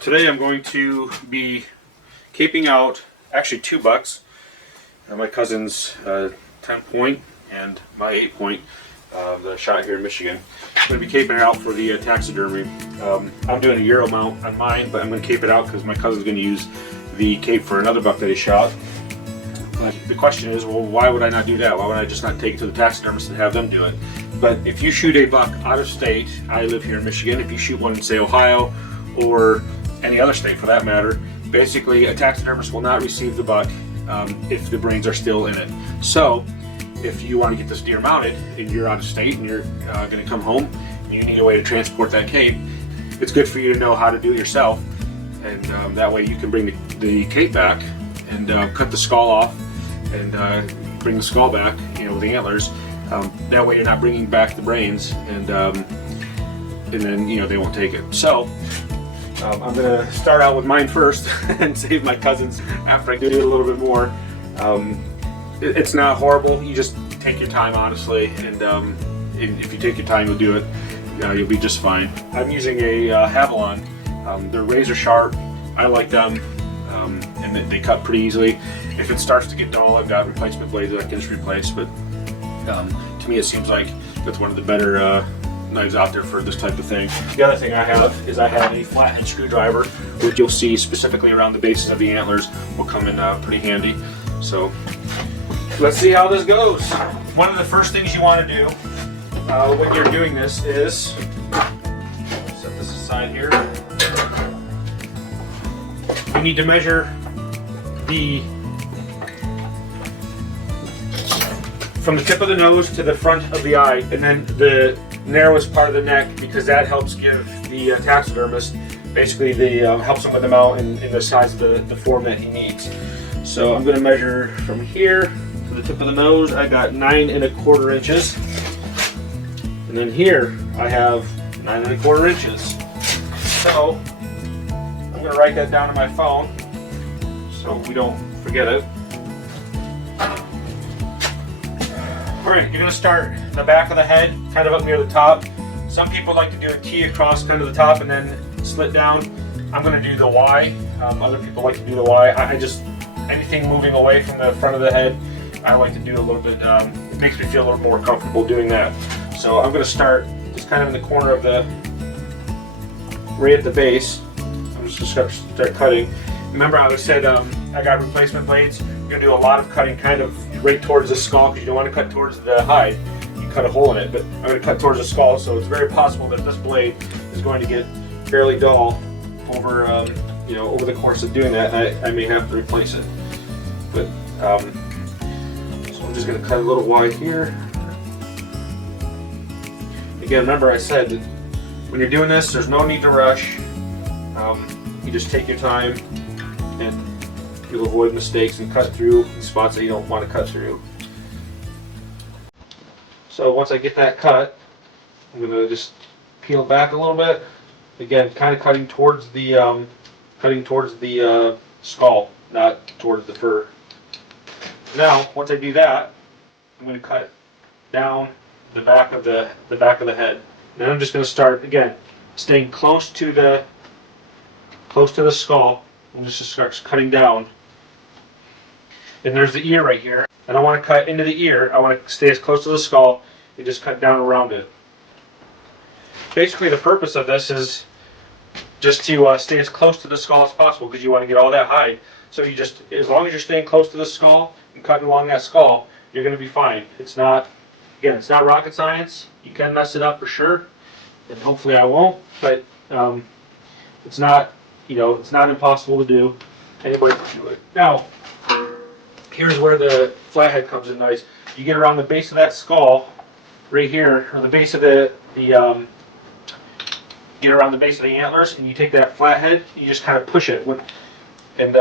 Today I'm going to be caping out actually two bucks. My cousin's 10 point and my 8 point that I shot here in Michigan. I'm going to be caping it out for the taxidermy. I'm doing a Euro mount on mine, but I'm going to cape it out because my cousin's going to use the cape for another buck that he shot. But the question is, well, why would I not do that? Why would I just not take it to the taxidermist and have them do it? But if you shoot a buck out of state, I live here in Michigan, if you shoot one in, say, Ohio or any other state for that matter, basically a taxidermist will not receive the buck if the brains are still in it. So if you want to get this deer mounted and you're out of state and you're going to come home and you need a way to transport that cape, it's good for you to know how to do it yourself, and that way you can bring the cape back and cut the skull off and bring the skull back, with the antlers. That way you're not bringing back the brains, and then they won't take it. So I'm gonna start out with mine first and save my cousin's after I do it a little bit more. It's not horrible. You just take your time, honestly, and if you take your time, you'll do it. You'll be just fine. I'm using a Havilon. They're razor sharp. I like them, and they cut pretty easily. If it starts to get dull, I've got replacement blades that I can just replace. But to me, it seems like that's one of the better knives out there for this type of thing. The other thing I have is I have a flathead screwdriver, which you'll see specifically around the bases of the antlers will come in pretty handy. So let's see how this goes. One of the first things you want to do when you're doing this is set this aside here. You need to measure from the tip of the nose to the front of the eye, and then the narrowest part of the neck, because that helps give the taxidermist basically helps him with the mount in the size of the form that he needs. So I'm going to measure from here to the tip of the nose. I got 9 1/4 inches, and then here I have 9 1/4 inches. So I'm going to write that down on my phone so we don't forget it. Alright, you're going to start in the back of the head, kind of up near the top. Some people like to do a T across kind of the top and then slit down. I'm going to do the Y. Other people like to do the Y. I just, anything moving away from the front of the head, I like to do a little bit, it makes me feel a little more comfortable doing that. So I'm going to start just kind of in the corner of right at the base. I'm just going to start cutting. Remember I said I got replacement blades. You're going to do a lot of cutting kind of right towards the skull, because you don't want to cut towards the hide. You cut a hole in it, but I'm going to cut towards the skull, so it's very possible that this blade is going to get fairly dull over over the course of doing that, and I may have to replace it. But so I'm just going to cut a little wide here. Again, remember I said that when you're doing this, there's no need to rush. You just take your time, and you'll avoid mistakes and cut through spots that you don't want to cut through. So once I get that cut, I'm going to just peel back a little bit. Again, kind of cutting towards the skull, not towards the fur. Now, once I do that, I'm going to cut down the back of the head. Then I'm just going to start again, staying close to the skull. I'm just start cutting down. And there's the ear right here. I don't want to cut into the ear. I want to stay as close to the skull and just cut down around it. Basically, the purpose of this is just to stay as close to the skull as possible, because you want to get all that hide. So you just, as long as you're staying close to the skull and cutting along that skull, you're going to be fine. It's not rocket science. You can mess it up for sure, and hopefully I won't. But it's not, it's not impossible to do. Anybody can do it. Now, here's where the flathead comes in nice. You get around the base of that skull, right here, or the base of get around the base of the antlers, and you take that flathead, you just kind of push it. And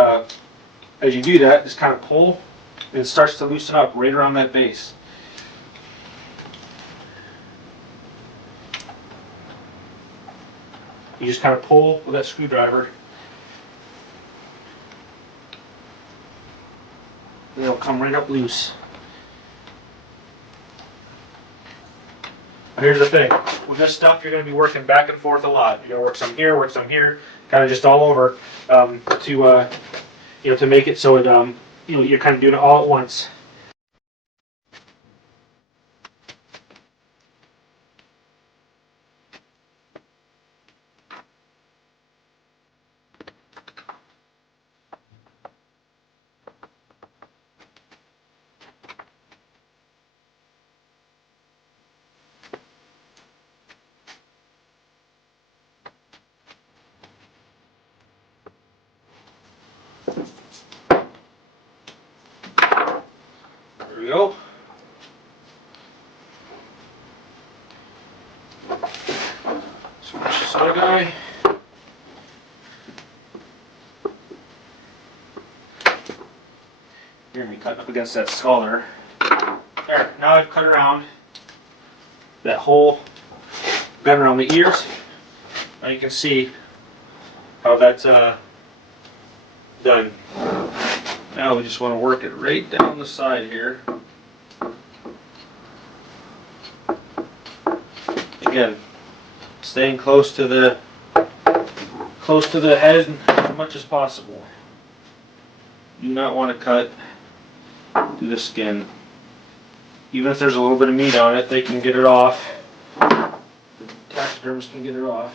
as you do that, just kind of pull, and it starts to loosen up right around that base. You just kind of pull with that screwdriver. And it'll come right up loose. Here's the thing, with this stuff you're going to be working back and forth a lot. You're going to work some here, kind of just all over to make it so it you're kind of doing it all at once. There we go. Switch this other guy. You're gonna be cutting up against that skull there. There, now I've cut around that whole bend around the ears. Now you can see how that's done. Now we just want to work it right down the side here. Again, staying close to the head as much as possible. Do not want to cut through the skin. Even if there's a little bit of meat on it, they can get it off. The taxidermist can get it off.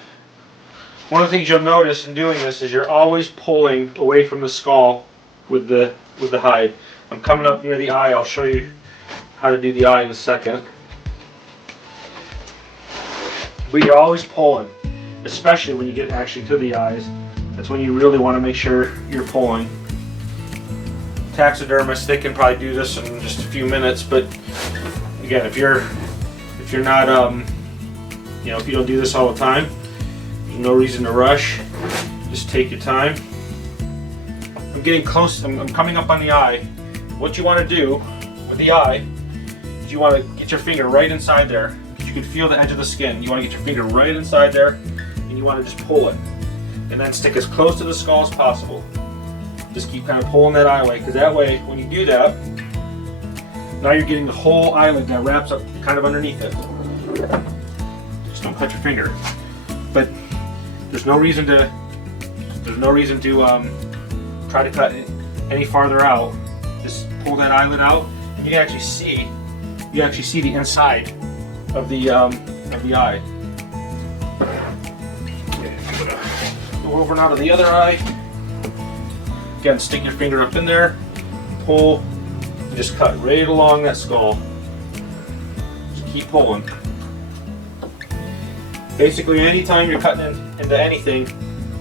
One of the things you'll notice in doing this is you're always pulling away from the skull with the hide. I'm coming up near the eye. I'll show you how to do the eye in a second. But you're always pulling, especially when you get actually to the eyes. That's when you really want to make sure you're pulling. Taxidermists, they can probably do this in just a few minutes, but again, if you're not if you don't do this all the time, there's no reason to rush. Just take your time. I'm getting close. I'm coming up on the eye. What you want to do with the eye is you want to get your finger right inside there. You can feel the edge of the skin. You want to get your finger right inside there, and you want to just pull it, and then stick as close to the skull as possible. Just keep kind of pulling that eye away, because that way, when you do that, now you're getting the whole eyelid that wraps up kind of underneath it. Just don't cut your finger. But there's no reason to try to cut it any farther out. Just pull that eyelid out, and you can actually see the inside of the eye. Okay, I'm gonna go over now to the other eye. Again, stick your finger up in there, pull, and just cut right along that skull. Just keep pulling. Basically, anytime you're cutting into anything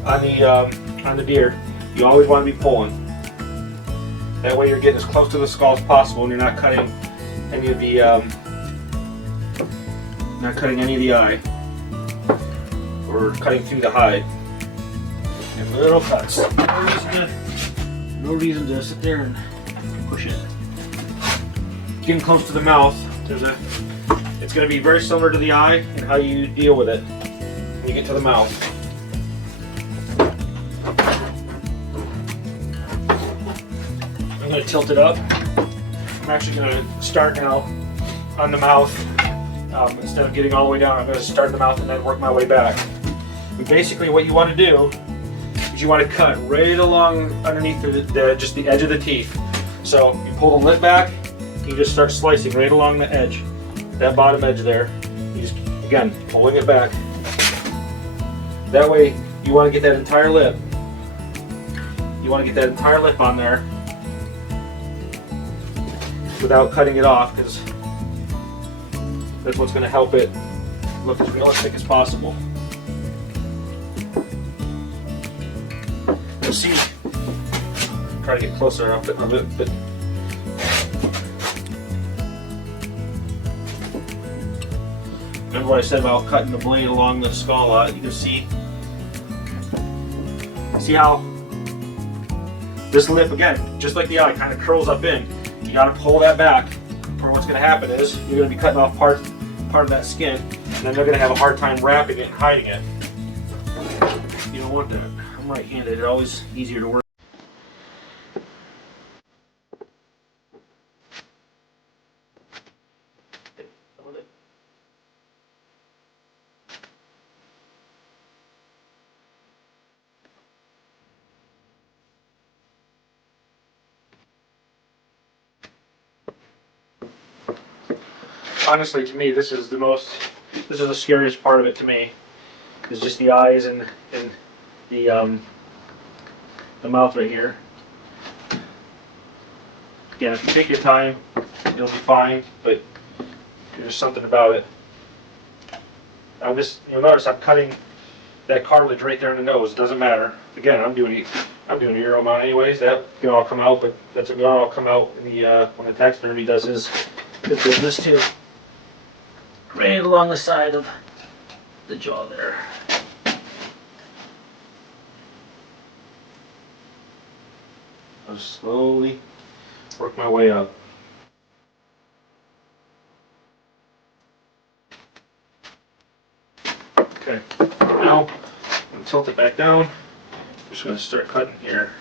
on the deer, you always want to be pulling. That way, you're getting as close to the skull as possible, and you're not cutting any of the eye or cutting through the hide. And little cuts. No reason to sit there and push it. Getting close to the mouth, it's going to be very similar to the eye and how you deal with it when you get to the mouth. I'm going to tilt it up. I'm actually going to start now on the mouth. Instead of getting all the way down, I'm going to start the mouth and then work my way back. And basically what you want to do is you want to cut right along underneath just the edge of the teeth. So you pull the lip back, you just start slicing right along the edge, that bottom edge there. You just, again, pulling it back. That way you want to get that entire lip. You want to get that entire lip on there without cutting it off, because that's what's going to help it look as realistic as possible. You'll see. Try to get closer up a bit, but remember what I said about cutting the blade along the skull out? You can see how this lip, again, just like the eye, kind of curls up in. You got to pull that back. Or what's going to happen is you're going to be cutting off part of that skin, and then they're going to have a hard time wrapping it and hiding it. You don't want that. I'm right-handed. It's always easier to work. honestly, to me, this is the scariest part of it to me. Is just the eyes and the mouth right here. Again, if you take your time, you'll be fine, but there's something about it. You'll notice I'm cutting that cartilage right there in the nose. It doesn't matter. Again, I'm doing a Euro mount anyways. That can all come out, but that's going to all come out in the when the taxidermy does his business too. Right along the side of the jaw there. I'll slowly work my way up. Okay, now I'm going to tilt it back down. I'm just going to start cutting here.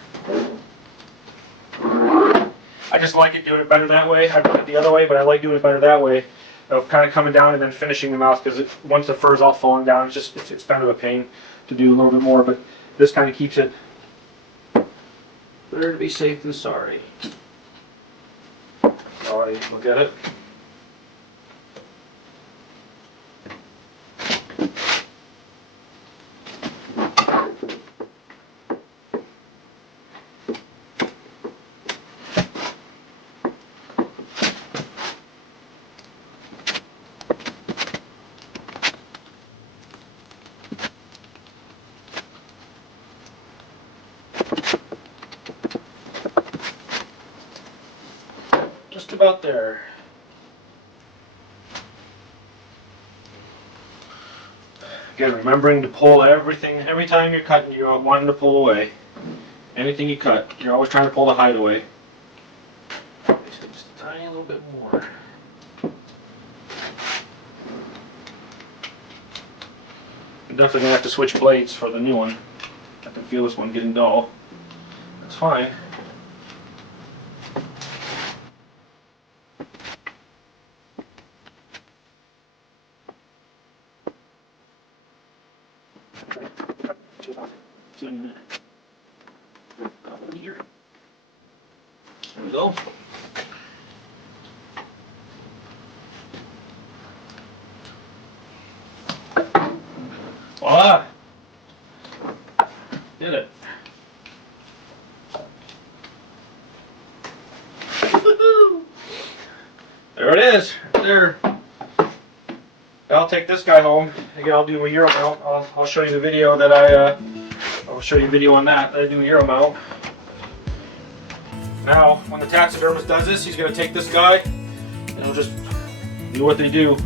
I just like it doing it better that way. I've done it the other way, but I like doing it better that way. Of kind of coming down and then finishing the mouth, because once the fur's all falling down, it's kind of a pain to do a little bit more. But this kind of keeps it better to be safe than sorry. Oh, I look at it. Just about there. Again, remembering to pull everything, every time you're cutting, you're wanting to pull away. Anything you cut, you're always trying to pull the hide away. Just a tiny little bit more. I'm definitely going to have to switch blades for the new one. I can feel this one getting dull. That's fine. Here. There we go. Voila! Did it. There it is. There. I'll take this guy home. Again, I'll do a Euro mount. I'll show you the video that I'll show you a video on that. I do a Euro mount. Now, when the taxidermist does this, he's going to take this guy and he'll just do what they do.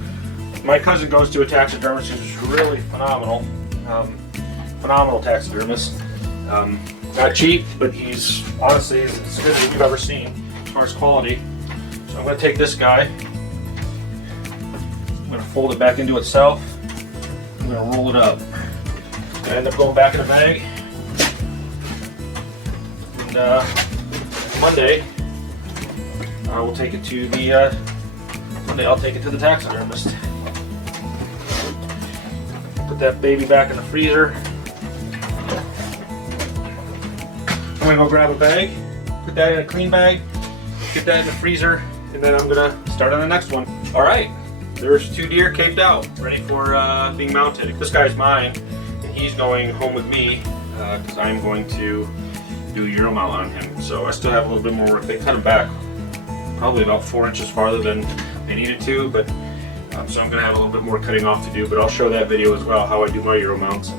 My cousin goes to a taxidermist who's really phenomenal. Phenomenal taxidermist. Not cheap, but he's honestly as good as you've ever seen as far as quality. So I'm going to take this guy. I'm going to fold it back into itself. I'm going to roll it up. I end up going back in the bag. And Monday, I will take it to the I'll take it to the taxidermist. Put that baby back in the freezer. I'm gonna go grab a bag, put that in a clean bag, get that in the freezer, and then I'm gonna start on the next one. All right, there's 2 deer caped out, ready for being mounted. This guy's mine, and he's going home with me because I'm going to do a Euro mount on him. So I still have a little bit more work. They cut him back probably about 4 inches farther than they needed to, but so I'm going to have a little bit more cutting off to do, but I'll show that video as well, how I do my Euro mounts.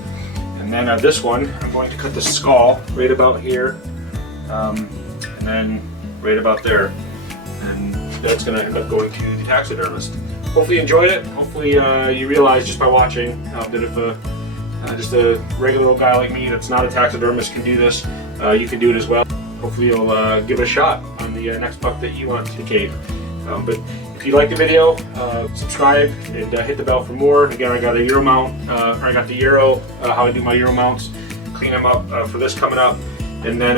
And then this one, I'm going to cut the skull right about here, and then right about there. And that's going to end up going to the taxidermist. Hopefully you enjoyed it. Hopefully you realize just by watching that if just a regular old guy like me that's not a taxidermist can do this, you can do it as well. Hopefully you'll give it a shot on the next buck that you want to cape. But if you like the video, subscribe and hit the bell for more. Again, I got a Euro mount, I got the Euro, how I do my Euro mounts, clean them up for this coming up. And then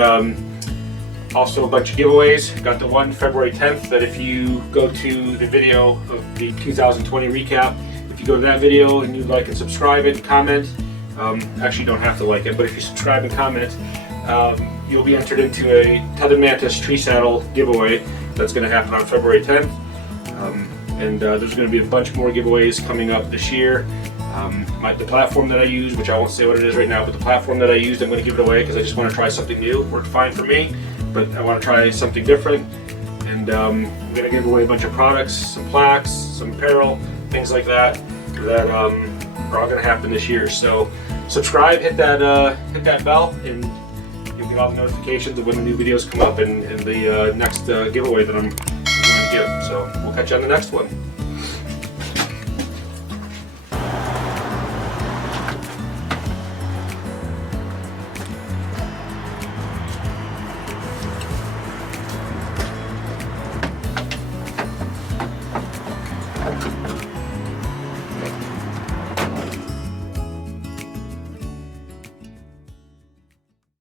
also a bunch of giveaways. Got the one February 10th that if you go to the video of the 2020 recap, if you go to that video and you like and subscribe and comment, actually you don't have to like it, but if you subscribe and comment, you'll be entered into a tethered mantis tree saddle giveaway that's going to happen on February 10th. and there's going to be a bunch more giveaways coming up this year. The platform that I use, which I won't say what it is right now, but the platform that I used, I'm going to give it away because I just want to try something new. It worked fine for me, but I want to try something different. And I'm going to give away a bunch of products, some plaques, some apparel, things like that are all going to happen this year. So subscribe, hit that bell, and you'll get all the notifications of when the new videos come up and the next giveaway that I'm going to give. So we'll catch you on the next one.